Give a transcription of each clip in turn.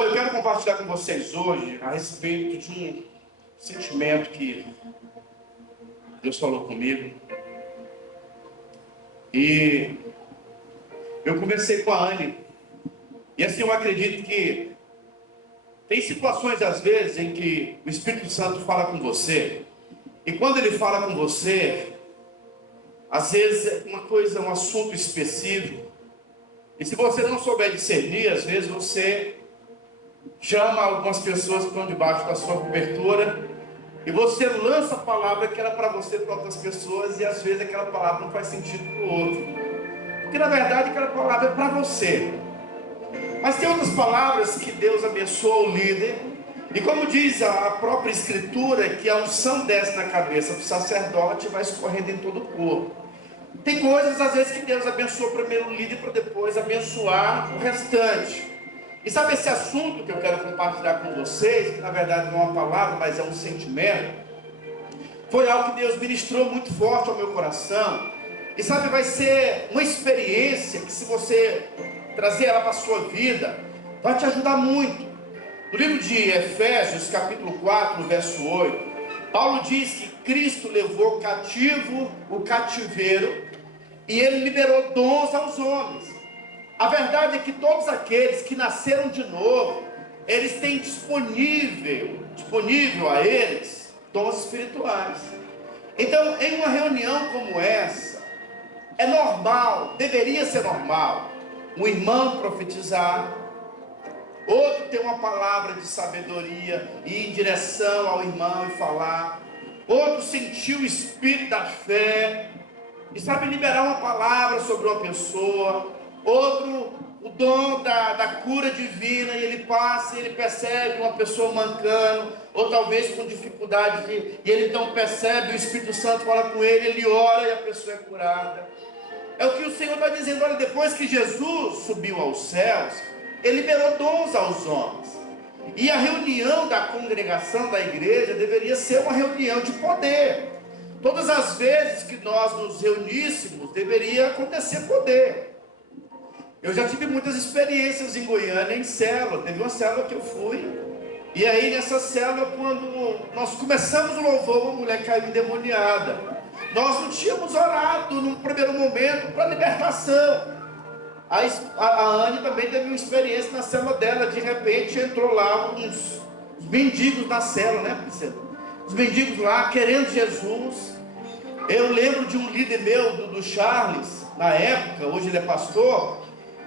Olha, eu quero compartilhar com vocês hoje a respeito de um sentimento que Deus falou comigo. E eu conversei com a Anne. E assim, eu acredito que tem situações às vezes em que o Espírito Santo fala com você. E quando ele fala com você, às vezes é uma coisa, um assunto específico. E se você não souber discernir, às vezes você chama algumas pessoas que estão debaixo da sua cobertura e você lança a palavra que era para você para outras pessoas, e às vezes aquela palavra não faz sentido para o outro, porque na verdade aquela palavra é para você. Mas tem outras palavras que Deus abençoa o líder, e como diz a própria Escritura, que a unção desce na cabeça do sacerdote e vai escorrendo em todo o corpo. Tem coisas às vezes que Deus abençoa primeiro o líder para depois abençoar o restante. E sabe esse assunto que eu quero compartilhar com vocês, que na verdade não é uma palavra, mas é um sentimento, foi algo que Deus ministrou muito forte ao meu coração. E sabe, vai ser uma experiência que, se você trazer ela para a sua vida, vai te ajudar muito. No livro de Efésios, capítulo 4, verso 8, Paulo diz que Cristo levou cativo o cativeiro e ele liberou dons aos homens. A verdade é que todos aqueles que nasceram de novo, eles têm disponível a eles dons espirituais. Então, em uma reunião como essa, é normal, deveria ser normal, um irmão profetizar, outro ter uma palavra de sabedoria e ir em direção ao irmão e falar, outro sentir o espírito da fé e sabe liberar uma palavra sobre uma pessoa, outro o dom da cura divina, e ele passa e ele percebe uma pessoa mancando, ou talvez com dificuldade, e ele então percebe, o Espírito Santo fala com ele, ele ora e a pessoa é curada. É o que o Senhor está dizendo. Olha, depois que Jesus subiu aos céus, ele liberou dons aos homens, e a reunião da congregação da igreja deveria ser uma reunião de poder. Todas as vezes que nós nos reuníssemos, deveria acontecer poder. Eu já tive muitas experiências em Goiânia, em célula. Teve uma célula que eu fui, e aí nessa célula, quando nós começamos o louvor, uma mulher caiu endemoniada. Nós não tínhamos orado num primeiro momento para libertação. A Anne também teve uma experiência na célula dela. De repente entrou lá uns mendigos na célula, né, princesa? Os mendigos lá querendo Jesus. Eu lembro de um líder meu, do Charles, na época, hoje ele é pastor.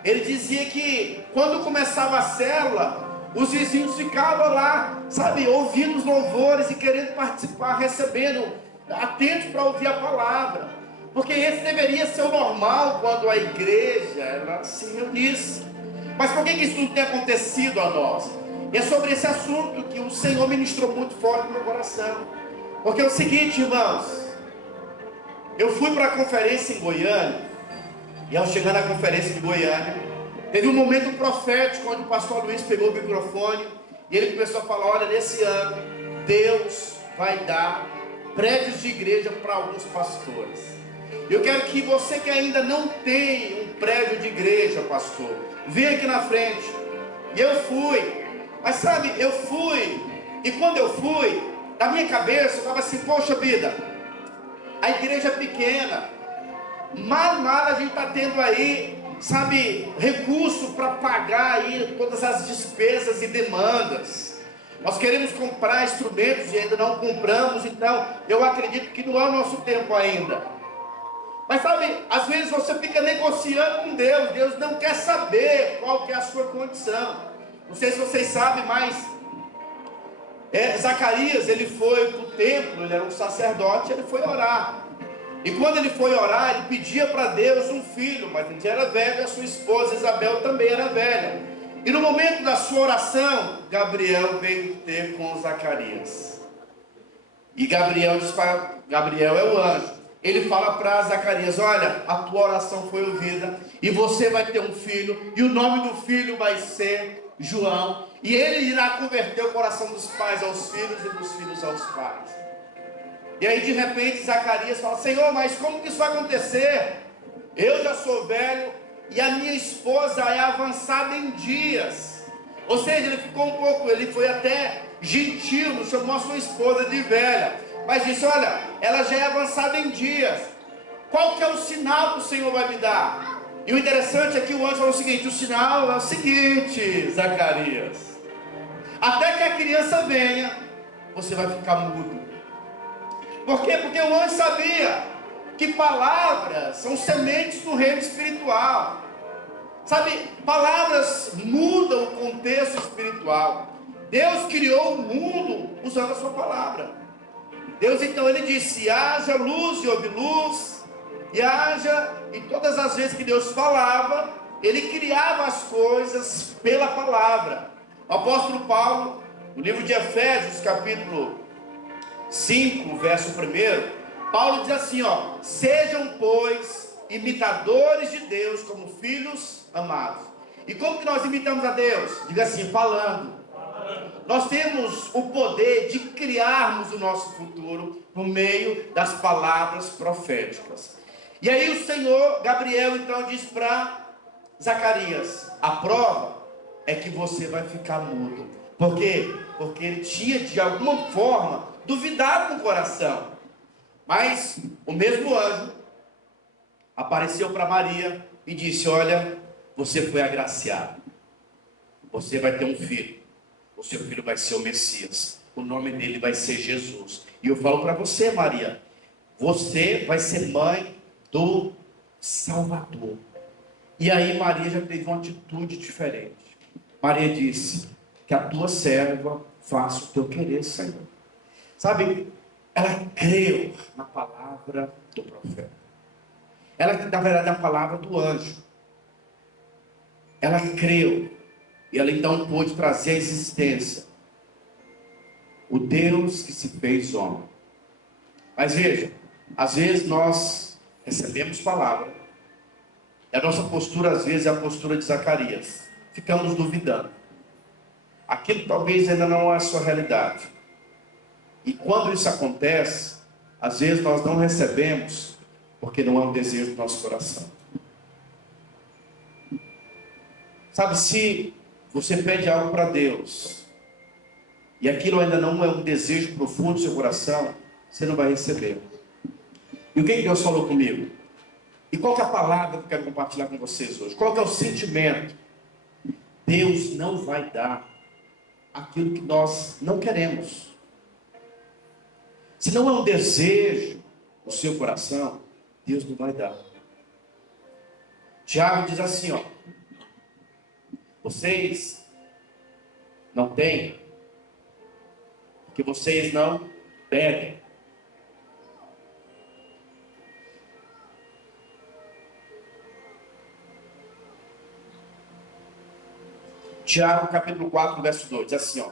Ele dizia que quando começava a célula, os vizinhos ficavam lá, sabe, ouvindo os louvores e querendo participar, recebendo, atentos para ouvir a palavra, porque esse deveria ser o normal quando a igreja ela se reunisse. Mas por que isso não tem acontecido a nós? E é sobre esse assunto que o Senhor ministrou muito forte no meu coração. Porque é o seguinte, irmãos, eu fui para a conferência em Goiânia, e ao chegar na conferência de Goiânia, teve um momento profético onde o pastor Luiz pegou o microfone e ele começou a falar: olha, nesse ano Deus vai dar prédios de igreja para alguns pastores. Eu quero que você que ainda não tem um prédio de igreja, pastor, venha aqui na frente. E eu fui, mas sabe, eu fui, e quando eu fui, na minha cabeça eu estava assim: poxa vida, a igreja é pequena, mal a gente está tendo aí, sabe, recurso para pagar aí todas as despesas e demandas. Nós queremos comprar instrumentos e ainda não compramos, então eu acredito que não é o nosso tempo ainda. Mas sabe, às vezes você fica negociando com Deus. Deus não quer saber qual que é a sua condição. Não sei se vocês sabem, mas Zacarias, ele foi para o templo, ele era um sacerdote, ele foi orar. E quando ele foi orar, ele pedia para Deus um filho, mas ele já era velho, a sua esposa Isabel também era velha. E no momento da sua oração, Gabriel veio ter com Zacarias. E Gabriel diz para Gabriel, é o anjo. Ele fala para Zacarias: olha, a tua oração foi ouvida, e você vai ter um filho, e o nome do filho vai ser João, e ele irá converter o coração dos pais aos filhos e dos filhos aos pais. E aí de repente Zacarias fala: Senhor, mas como que isso vai acontecer? Eu já sou velho e a minha esposa é avançada em dias. Ou seja, ele ficou um pouco, ele foi até gentil, não chamou a sua esposa de velha, mas disse: olha, ela já é avançada em dias. Qual que é o sinal que o Senhor vai me dar? E o interessante é que o anjo falou o seguinte: o sinal é o seguinte, Zacarias, até que a criança venha, você vai ficar mudo. Por quê? Porque o anjo sabia que palavras são sementes do reino espiritual. Sabe, palavras mudam o contexto espiritual. Deus criou o mundo usando a sua palavra. Deus então, ele disse: haja luz e houve luz, e haja, e todas as vezes que Deus falava, ele criava as coisas pela palavra. O apóstolo Paulo, no livro de Efésios, capítulo 5, verso 1, Paulo diz assim, ó: sejam, pois, imitadores de Deus como filhos amados. E como que nós imitamos a Deus? Diga assim: falando. Nós temos o poder de criarmos o nosso futuro por meio das palavras proféticas. E aí o Senhor, Gabriel, então diz para Zacarias: a prova é que você vai ficar mudo. Por quê? Porque ele tinha de alguma forma duvidado no coração. Mas o mesmo anjo apareceu para Maria e disse: olha, você foi agraciada, você vai ter um filho, o seu filho vai ser o Messias, o nome dele vai ser Jesus. E eu falo para você, Maria, você vai ser mãe do Salvador. E aí Maria já teve uma atitude diferente. Maria disse: que a tua serva faça o teu querer, Senhor. Sabe, ela creu na palavra do profeta. Ela, na verdade, na palavra do anjo. Ela creu. E ela então pôde trazer à existência o Deus que se fez homem. Mas veja, às vezes nós recebemos palavra, e a nossa postura às vezes é a postura de Zacarias. Ficamos duvidando. Aquilo talvez ainda não é a sua realidade. E quando isso acontece, às vezes nós não recebemos, porque não é um desejo do nosso coração. Sabe, se você pede algo para Deus, e aquilo ainda não é um desejo profundo do seu coração, você não vai receber. E o que Deus falou comigo? E qual que é a palavra que eu quero compartilhar com vocês hoje? Qual que é o sentimento? Deus não vai dar aquilo que nós não queremos. Se não é um desejo no seu coração, Deus não vai dar. Tiago diz assim, ó: vocês não têm, porque vocês não pedem. Tiago capítulo 4, verso 2, diz assim, ó: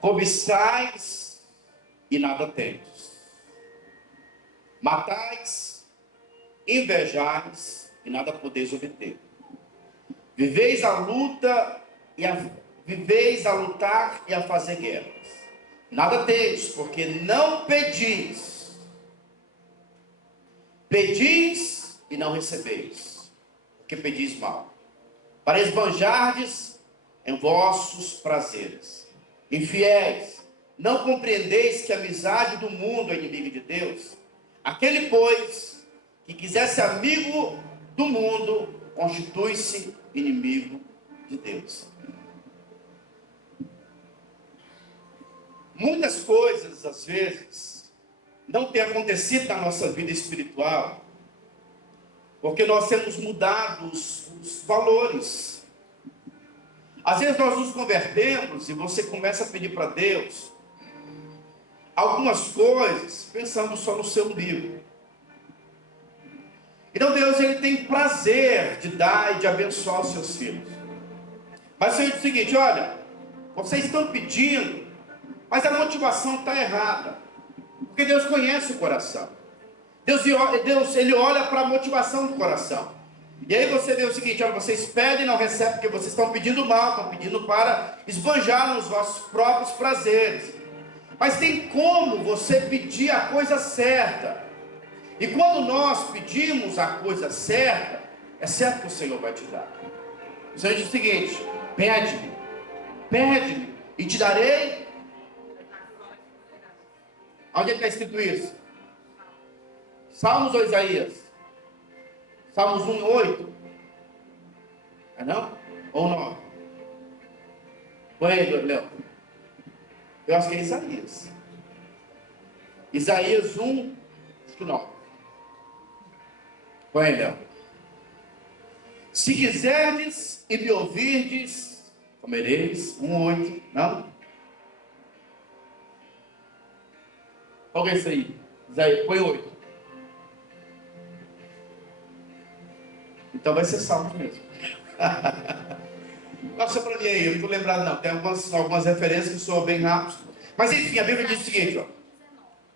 cobiçais e nada tendes, matais, invejais e nada podeis obter, viveis a lutar e a fazer guerras, nada tendes, porque não pedis. Pedis e não recebeis, porque pedis mal, para esbanjardes em vossos prazeres. Infiéis, não compreendeis que a amizade do mundo é inimiga de Deus? Aquele, pois, que quiser ser amigo do mundo, constitui-se inimigo de Deus. Muitas coisas, às vezes, não têm acontecido na nossa vida espiritual, porque nós temos mudado os valores. Às vezes nós nos convertemos e você começa a pedir para Deus algumas coisas pensando só no seu umbigo. Então Deus, ele tem prazer de dar e de abençoar os seus filhos. Mas o Senhor diz o seguinte: olha, vocês estão pedindo, mas a motivação está errada. Porque Deus conhece o coração. Deus ele olha para a motivação do coração. E aí você vê o seguinte: olha, vocês pedem e não recebem porque vocês estão pedindo mal, estão pedindo para esbanjar nos vossos próprios prazeres. Mas tem como você pedir a coisa certa. E quando nós pedimos a coisa certa, é certo que o Senhor vai te dar. O Senhor diz o seguinte: pede-me, e te darei. Onde é que está escrito isso? Salmos ou Isaías? Salmos 1:8. É não? Ou 9? Põe aí, Léo. Eu acho que é Isaías. Isaías 1, acho que 9. Põe aí, Léo. Se quiserdes e me ouvirdes, comereis. 1:8. Não? Qual que é isso aí? Isaías, põe 8. Então vai ser Salmos mesmo. Passa para mim aí, eu não estou lembrado não. Tem algumas referências que soam bem rápido. Mas enfim, a Bíblia diz o seguinte, ó.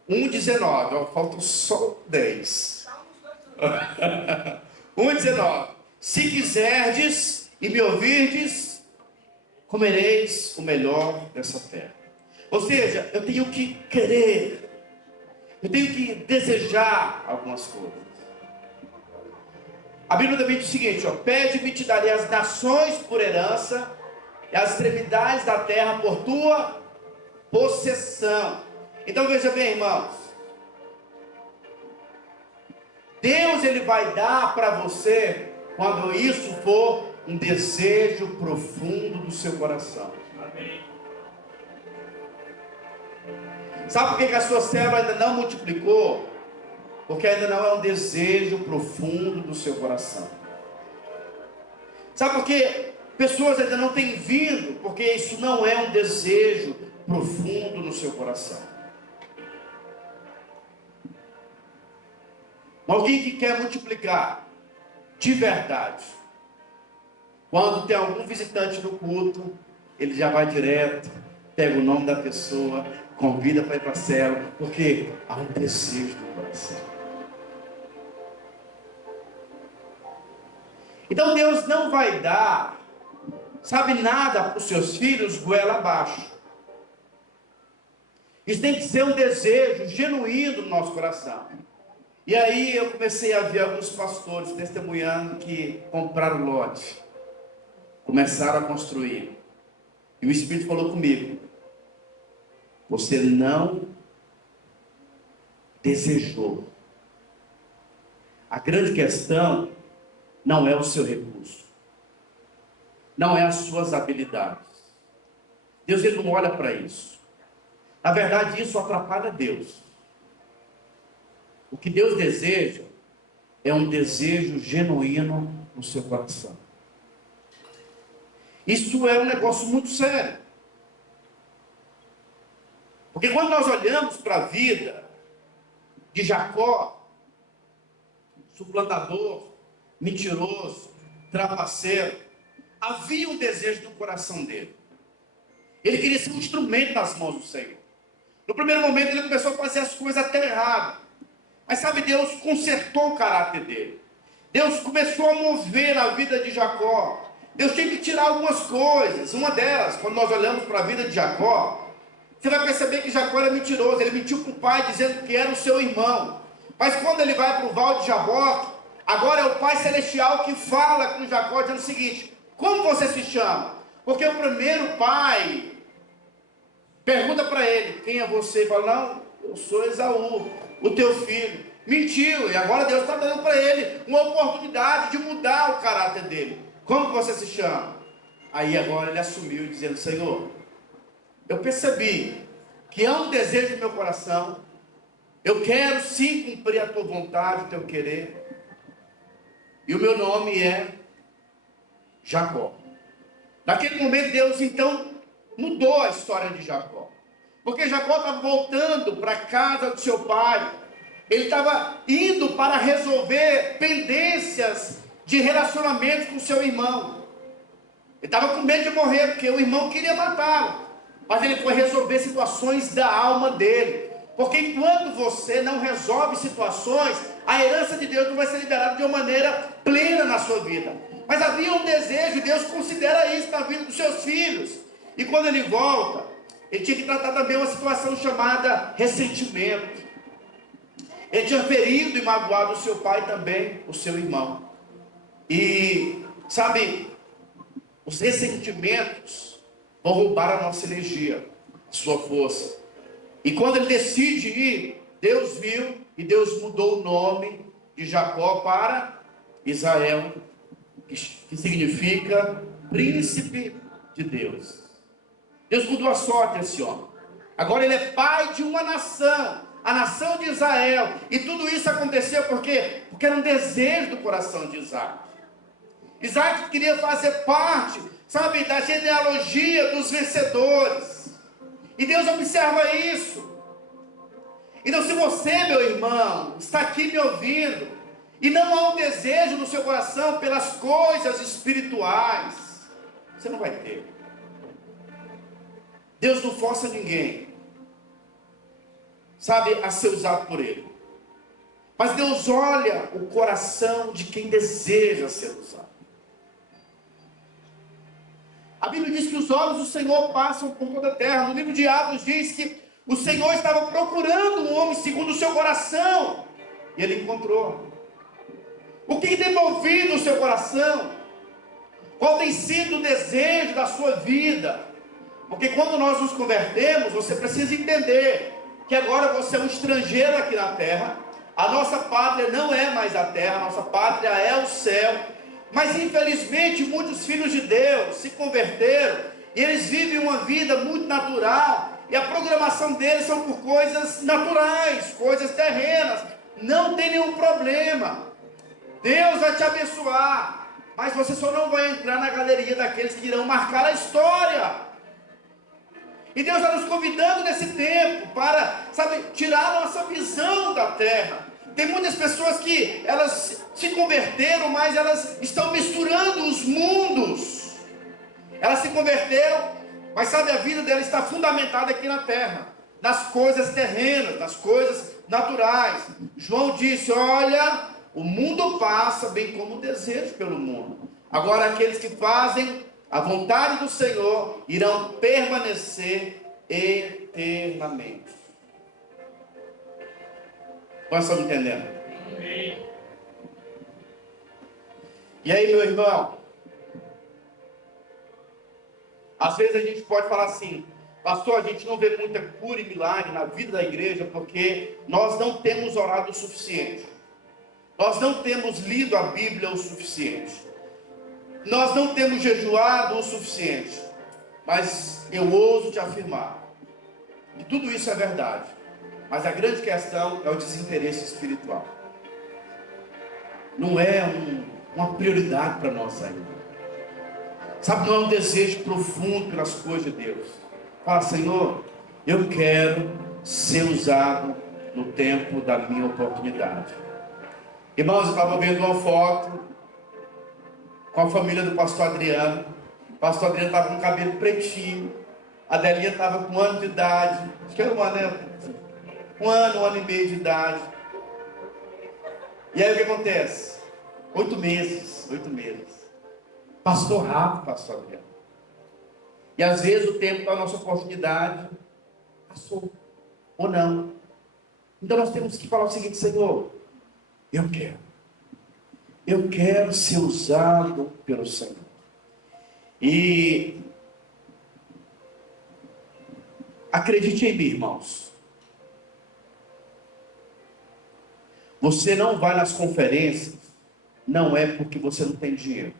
1:19, ó, faltam só 10. 1:19. Se quiserdes e me ouvirdes, comereis o melhor dessa terra. Ou seja, eu tenho que querer, eu tenho que desejar algumas coisas. A Bíblia também diz o seguinte, ó: pede-me e te darei as nações por herança, e as extremidades da terra por tua possessão. Então veja bem, irmãos, Deus ele vai dar para você quando isso for um desejo profundo do seu coração. Amém. Sabe por que a sua célula ainda não multiplicou? Porque ainda não é um desejo profundo do seu coração. Sabe por que pessoas ainda não têm vindo? Porque isso não é um desejo profundo no seu coração. Alguém que quer multiplicar de verdade, quando tem algum visitante no culto, ele já vai direto, pega o nome da pessoa, convida para ir para a célula, porque há um desejo no coração. Então Deus não vai dar, sabe, nada para os seus filhos goela abaixo. Isso tem que ser um desejo genuíno no nosso coração. E aí eu comecei a ver alguns pastores testemunhando que compraram lote, começaram a construir. E o Espírito falou comigo: você não desejou. A grande questão não é o seu recurso, não é as suas habilidades. Deus ele não olha para isso. Na verdade, isso atrapalha Deus. O que Deus deseja é um desejo genuíno no seu coração. Isso é um negócio muito sério. Porque quando nós olhamos para a vida de Jacó, suplantador, mentiroso, trapaceiro, havia um desejo no coração dele. Ele queria ser um instrumento nas mãos do Senhor. No primeiro momento ele começou a fazer as coisas até erradas. Mas sabe, Deus consertou o caráter dele. Deus começou a mover a vida de Jacó. Deus tem que tirar algumas coisas. Uma delas, quando nós olhamos para a vida de Jacó, você vai perceber que Jacó era mentiroso. Ele mentiu para o pai dizendo que era o seu irmão. Mas quando ele vai para o Val de Jaboque, agora é o Pai Celestial que fala com Jacó dizendo o seguinte: como você se chama? Porque o primeiro pai pergunta para ele: quem é você? Ele fala: não, eu sou Esaú, o teu filho. Mentiu, e agora Deus está dando para ele uma oportunidade de mudar o caráter dele. Como você se chama? Aí agora ele assumiu dizendo: Senhor, eu percebi que há um desejo no meu coração. Eu quero sim cumprir a tua vontade, o teu querer. E o meu nome é Jacó. Naquele momento Deus então mudou a história de Jacó. Porque Jacó estava voltando para a casa do seu pai. Ele estava indo para resolver pendências de relacionamento com seu irmão. Ele estava com medo de morrer, porque o irmão queria matá-lo. Mas ele foi resolver situações da alma dele. Porque enquanto você não resolve situações, a herança de Deus não vai ser liberada de uma maneira plena na sua vida. Mas havia um desejo, Deus considera isso na vida dos seus filhos. E quando ele volta, ele tinha que tratar também uma situação chamada ressentimento. Ele tinha ferido e magoado o seu pai também, o seu irmão. E, sabe, os ressentimentos vão roubar a nossa energia, a sua força. E quando ele decide ir, Deus viu e Deus mudou o nome de Jacó para Israel, que significa príncipe de Deus. Deus mudou a sorte desse homem. Agora ele é pai de uma nação, a nação de Israel. E tudo isso aconteceu porque era um desejo do coração de Isaac. Isaac queria fazer parte, sabe, da genealogia dos vencedores. E Deus observa isso. Então, se você, meu irmão, está aqui me ouvindo, e não há um desejo no seu coração pelas coisas espirituais, você não vai ter. Deus não força ninguém, sabe, a ser usado por Ele. Mas Deus olha o coração de quem deseja ser usado. A Bíblia diz que os olhos do Senhor passam por toda a terra. No livro de Atos diz que o Senhor estava procurando um homem segundo o seu coração. E Ele encontrou. O que tem movido o seu coração? Qual tem sido o desejo da sua vida? Porque quando nós nos convertemos, você precisa entender que agora você é um estrangeiro aqui na terra. A nossa pátria não é mais a terra, a nossa pátria é o céu. Mas infelizmente muitos filhos de Deus se converteram e eles vivem uma vida muito natural, e a programação deles são por coisas naturais, coisas terrenas. Não tem nenhum problema, Deus vai te abençoar, mas você só não vai entrar na galeria daqueles que irão marcar a história. E Deus está nos convidando nesse tempo para, sabe, tirar a nossa visão da terra. Tem muitas pessoas que elas se converteram, mas elas estão misturando os mundos. Elas se converteram, mas sabe, a vida delas está fundamentada aqui na terra, nas coisas terrenas, nas coisas naturais. João disse: olha, o mundo passa, bem como o desejo pelo mundo. Agora aqueles que fazem a vontade do Senhor irão permanecer eternamente. Nós estamos entendendo? Amém. E aí, meu irmão, às vezes a gente pode falar assim: pastor, a gente não vê muita cura e milagre na vida da igreja porque nós não temos orado o suficiente, nós não temos lido a Bíblia o suficiente, nós não temos jejuado o suficiente. Mas eu ouso te afirmar que tudo isso é verdade, mas a grande questão é o desinteresse espiritual. Não é uma prioridade para nós ainda. Sabe, não é um desejo profundo pelas coisas de Deus. Fala: Senhor, eu quero ser usado no tempo da minha oportunidade. Irmãos, eu estava vendo uma foto com a família do pastor Adriano. O pastor Adriano estava com o cabelo pretinho, a Delinha estava com 1 ano de idade, acho que era 1 ano, né? 1 ano e meio de idade. E aí o que acontece? 8 meses. Passou rápido, pastor Adriano. E às vezes o tempo da nossa oportunidade passou, ou não. Então nós temos que falar o seguinte: Senhor, eu quero ser usado pelo Senhor. E acredite em mim, irmãos, você não vai nas conferências, não é porque você não tem dinheiro,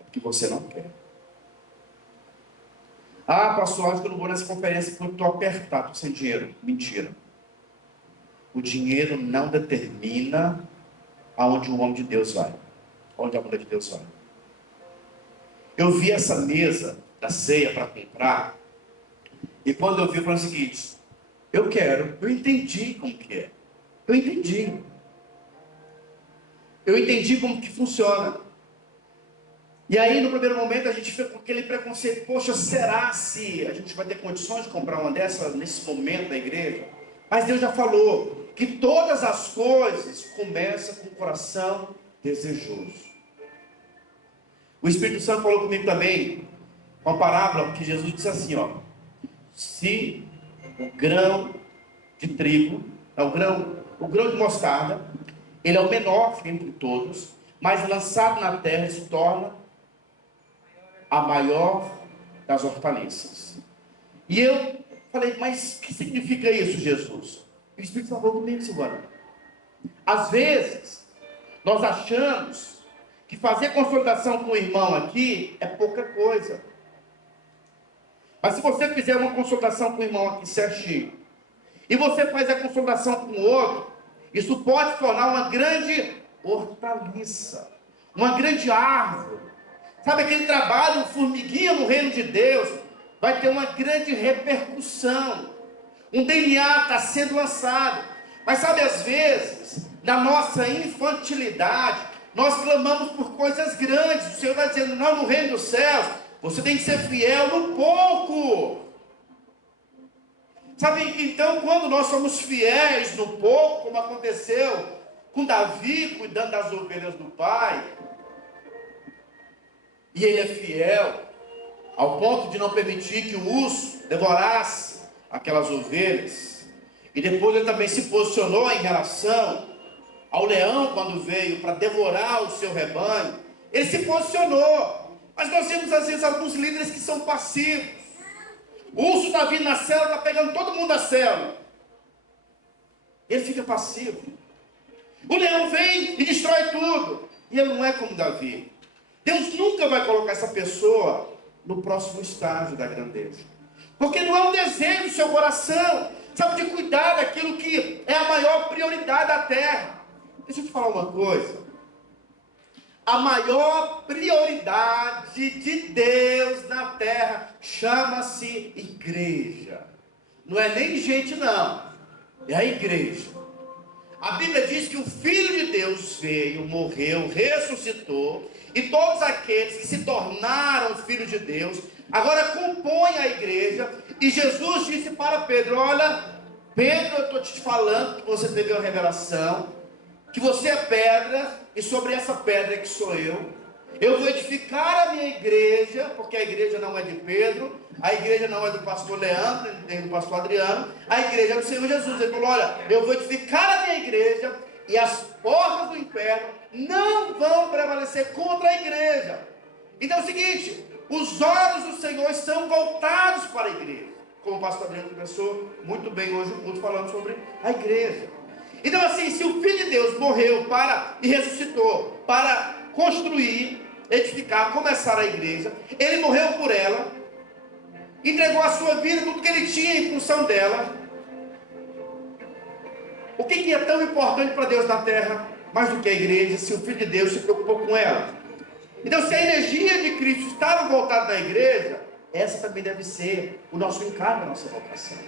é porque você não quer. Ah, pastor, acho que eu não vou nessa conferência porque eu estou apertado, estou sem dinheiro. Mentira. O dinheiro não determina aonde o homem de Deus vai, onde a mulher de Deus vai. Eu vi essa mesa da ceia para comprar, e quando eu vi, eu falei o seguinte: eu entendi como que é. Eu entendi como que funciona. E aí, no primeiro momento, a gente fica com aquele preconceito: poxa, será se a gente vai ter condições de comprar uma dessas nesse momento da igreja? Mas Deus já falou que todas as coisas começam com o coração desejoso. O Espírito Santo falou comigo também uma parábola que Jesus disse assim: ó, se o grão de trigo, o grão de mostarda, ele é o menor entre todos, mas lançado na terra se torna a maior das hortaliças. E eu falei, mas o que significa isso, Jesus? O Espírito falou comigo, Silvana. Às vezes, nós achamos que fazer consolidação com o irmão aqui é pouca coisa. Mas se você fizer uma consolidação com o irmão aqui certinho, e você faz a consolidação com o outro, isso pode se tornar uma grande hortaliça, uma grande árvore. Sabe aquele trabalho, formiguinha no reino de Deus, vai ter uma grande repercussão. Um DNA está sendo lançado. Mas sabe, às vezes, na nossa infantilidade, nós clamamos por coisas grandes. O Senhor está dizendo, não, no reino dos céus, você tem que ser fiel no pouco. Sabe, então, quando nós somos fiéis no pouco, como aconteceu com Davi, cuidando das ovelhas do pai, e ele é fiel, ao ponto de não permitir que o urso devorasse aquelas ovelhas, e depois ele também se posicionou em relação ao leão, quando veio para devorar o seu rebanho, ele se posicionou. Mas nós temos às vezes alguns líderes que são passivos. O urso está vindo na célula, está pegando todo mundo na célula. Ele fica passivo. O leão vem e destrói tudo. E ele não é como Davi. Deus nunca vai colocar essa pessoa no próximo estágio da grandeza. Porque não é um desejo do seu coração, sabe, de cuidar daquilo que é a maior prioridade da terra. Deixa eu te falar uma coisa. A maior prioridade de Deus na terra chama-se igreja. Não é nem gente não, é a igreja. A Bíblia diz que o Filho de Deus veio, morreu, ressuscitou, e todos aqueles que se tornaram filhos de Deus, agora compõem a igreja. E Jesus disse para Pedro, olha, Pedro, eu estou te falando que você teve uma revelação, que você é pedra, e sobre essa pedra que sou eu vou edificar a minha igreja, porque a igreja não é de Pedro, a igreja não é do pastor Leandro, nem do pastor Adriano, a igreja é do Senhor Jesus. Ele falou, olha, eu vou edificar a minha igreja, e as portas do inferno não vão prevalecer contra a igreja. Então é o seguinte, os olhos do Senhor estão voltados para a igreja, como o pastor Adriano começou muito bem hoje o culto falando sobre a igreja. Então assim, se o Filho de Deus morreu e ressuscitou para construir, edificar, começar a igreja, ele morreu por ela, entregou a sua vida, tudo que ele tinha em função dela. O que é tão importante para Deus na terra, mais do que a igreja, se o Filho de Deus se preocupou com ela? Então, se a energia de Cristo estava voltada na igreja, essa também deve ser o nosso encargo, a nossa vocação.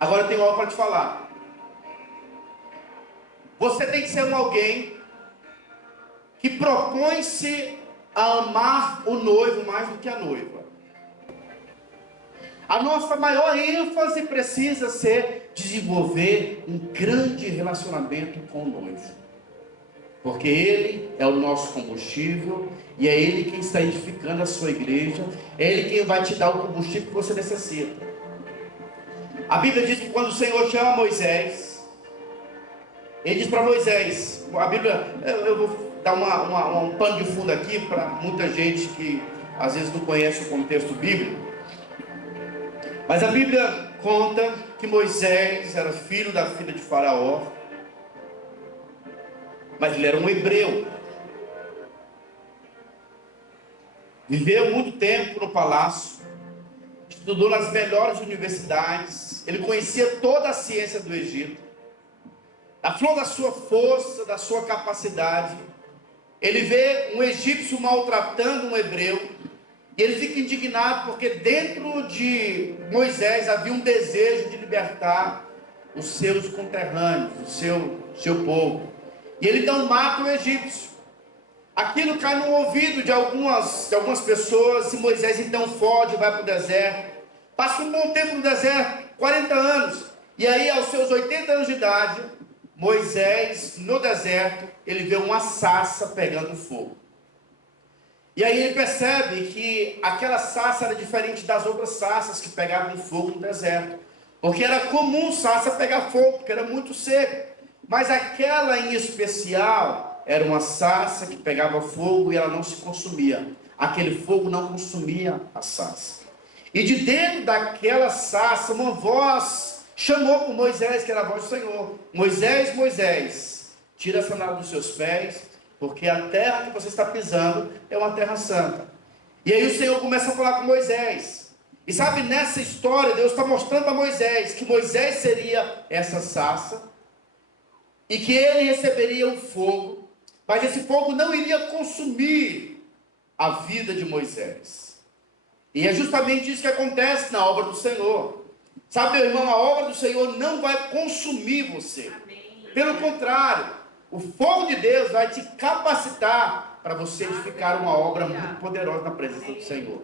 Agora eu tenho algo para te falar. Você tem que ser alguém que propõe-se a amar o noivo mais do que a noiva. A nossa maior ênfase precisa ser desenvolver um grande relacionamento com o noivo. Porque ele é o nosso combustível, e é ele quem está edificando a sua igreja, é ele quem vai te dar o combustível que você necessita. A Bíblia diz que quando o Senhor chama Moisés, ele diz para Moisés, a Bíblia, eu vou dar um pano de fundo aqui para muita gente que às vezes não conhece o contexto bíblico, mas a Bíblia conta que Moisés era filho da filha de Faraó, mas ele era um hebreu, viveu muito tempo no palácio, estudou nas melhores universidades, ele conhecia toda a ciência do Egito. A flor da sua força, da sua capacidade, ele vê um egípcio maltratando um hebreu, e ele fica indignado porque dentro de Moisés havia um desejo de libertar os seus conterrâneos, o seu povo. E ele então mata o egípcio. Aquilo cai no ouvido de algumas pessoas, e Moisés então foge, vai para o deserto, passa um bom tempo no deserto, 40 anos, e aí aos seus 80 anos de idade, Moisés, no deserto, ele vê uma sarça pegando fogo. E aí ele percebe que aquela sarça era diferente das outras sarças que pegavam fogo no deserto. Porque era comum sarça pegar fogo, porque era muito seco. Mas aquela em especial, era uma sarça que pegava fogo e ela não se consumia. Aquele fogo não consumia a sarça. E de dentro daquela sarça, uma voz chamou por Moisés, que era a voz do Senhor: Moisés, Moisés, tira a sandália dos seus pés, porque a terra que você está pisando é uma terra santa. E aí o Senhor começa a falar com Moisés. E sabe, nessa história, Deus está mostrando para Moisés que Moisés seria essa sarça, e que ele receberia o fogo, mas esse fogo não iria consumir a vida de Moisés. E é justamente isso que acontece na obra do Senhor. Sabe, meu irmão, a obra do Senhor não vai consumir você. Pelo contrário, o fogo de Deus vai te capacitar para você edificar uma obra muito poderosa na presença do Senhor.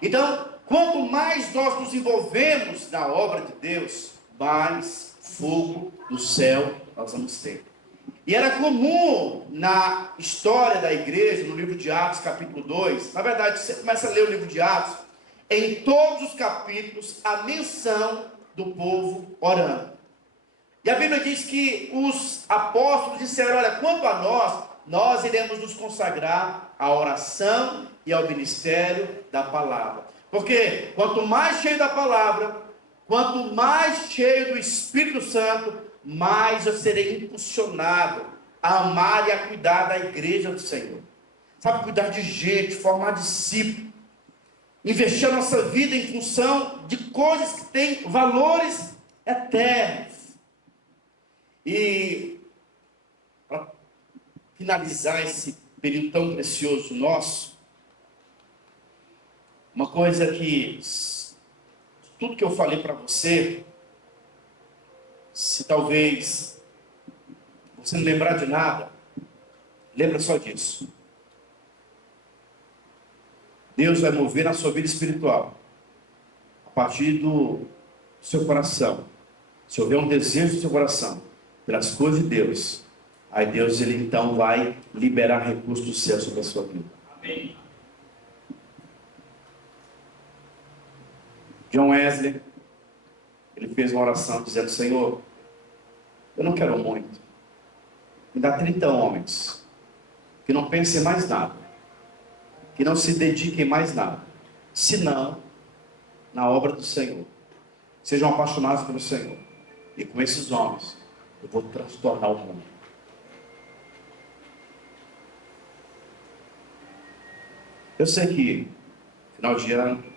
Então, quanto mais nós nos envolvemos na obra de Deus, mais fogo do céu nós vamos ter. E era comum na história da igreja, no livro de Atos, capítulo 2, na verdade, você começa a ler o livro de Atos, em todos os capítulos, a menção do povo orando. E a Bíblia diz que os apóstolos disseram: olha, quanto a nós iremos nos consagrar à oração e ao ministério da palavra. Porque quanto mais cheio da palavra, quanto mais cheio do Espírito Santo, mais eu serei impulsionado a amar e a cuidar da igreja do Senhor. Sabe, cuidar de gente, formar discípulos, investir a nossa vida em função de coisas que têm valores eternos. E para finalizar esse período tão precioso nosso, uma coisa que tudo que eu falei para você, se talvez você não lembrar de nada, lembra só disso. Deus vai mover na sua vida espiritual a partir do seu coração. Se houver um desejo do seu coração pelas coisas de Deus, aí Deus ele então vai liberar recursos do céu sobre a sua vida. Amém. John Wesley, ele fez uma oração dizendo: Senhor, eu não quero muito, me dá 30 homens que não pensem em mais nada, que não se dediquem mais nada, senão na obra do Senhor, sejam apaixonados pelo Senhor, e com esses homens eu vou transtornar o mundo. Eu sei que final de ano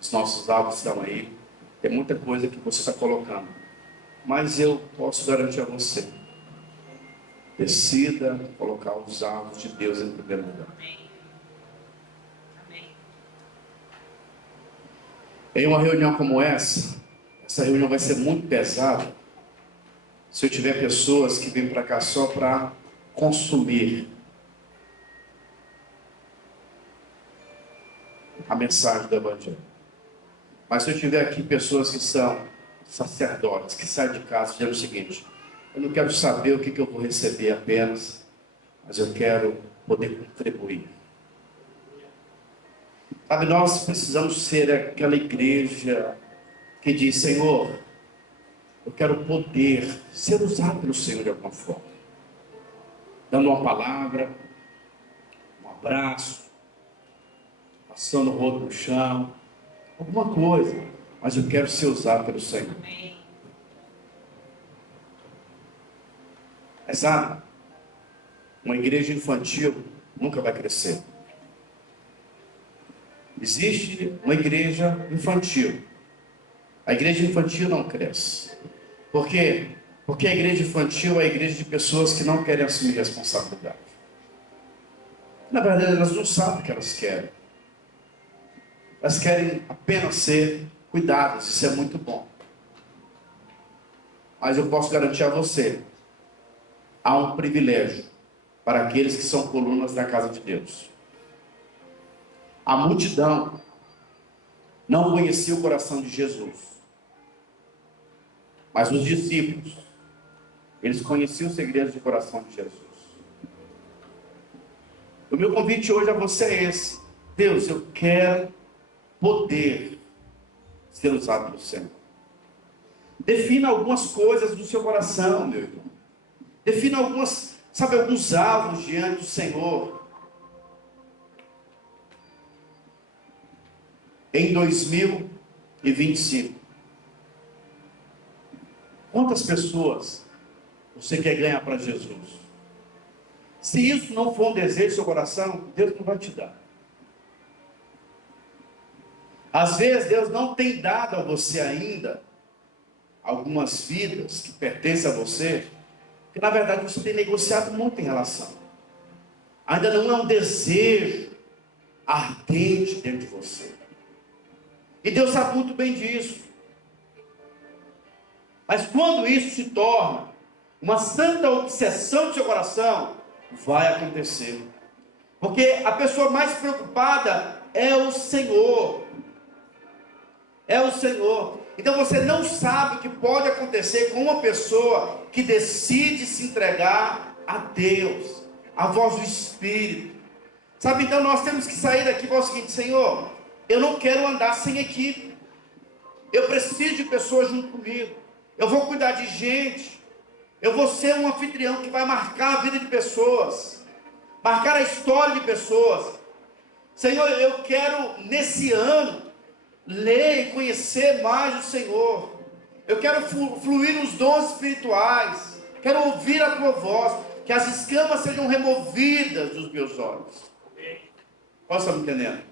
os nossos alvos estão aí, tem muita coisa que você está colocando, mas eu posso garantir a você: decida colocar os alvos de Deus em primeiro lugar. Amém. Em uma reunião como essa reunião vai ser muito pesada se eu tiver pessoas que vêm para cá só para consumir a mensagem do Evangelho. Mas se eu tiver aqui pessoas que são sacerdotes, que saem de casa dizendo o seguinte: eu não quero saber o que eu vou receber apenas, mas eu quero poder contribuir. Sabe, nós precisamos ser aquela igreja que diz: Senhor, eu quero poder ser usado pelo Senhor de alguma forma, dando uma palavra, um abraço, passando o rodo no chão, alguma coisa, mas eu quero ser usado pelo Senhor. É, sabe, uma igreja infantil nunca vai crescer. Existe uma igreja infantil. A igreja infantil não cresce. Por quê? Porque a igreja infantil é a igreja de pessoas que não querem assumir responsabilidade. Na verdade, elas não sabem o que elas querem. Elas querem apenas ser cuidadas. Isso é muito bom. Mas eu posso garantir a você: há um privilégio para aqueles que são colunas da casa de Deus. A multidão não conhecia o coração de Jesus, mas os discípulos, eles conheciam os segredos do coração de Jesus. O meu convite hoje a você é esse: Deus, eu quero poder ser usado pelo Senhor. Defina algumas coisas do seu coração, meu irmão. Defina algumas sabe, alguns alvos diante do Senhor em 2025. Quantas pessoas você quer ganhar para Jesus? Se isso não for um desejo do seu coração, Deus não vai te dar. Às vezes Deus não tem dado a você ainda algumas vidas que pertencem a você, que na verdade você tem negociado muito em relação. Ainda não é um desejo ardente dentro de você. E Deus sabe muito bem disso. Mas quando isso se torna uma santa obsessão do seu coração, vai acontecer. Porque a pessoa mais preocupada é o Senhor. É o Senhor. Então você não sabe o que pode acontecer com uma pessoa que decide se entregar a Deus, a voz do Espírito. Sabe, então nós temos que sair daqui e falar o seguinte: Senhor, eu não quero andar sem equipe. Eu preciso de pessoas junto comigo. Eu vou cuidar de gente. Eu vou ser um anfitrião que vai marcar a vida de pessoas, marcar a história de pessoas. Senhor, eu quero nesse ano ler e conhecer mais o Senhor. Eu quero fluir nos dons espirituais. Quero ouvir a tua voz. Que as escamas sejam removidas dos meus olhos. Posso estar me entendendo?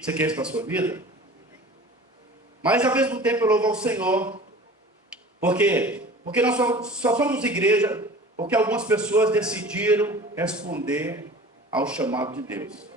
Você quer isso para a sua vida? Mas ao mesmo tempo eu louvo ao Senhor. Por quê? Porque nós só somos igreja porque algumas pessoas decidiram responder ao chamado de Deus.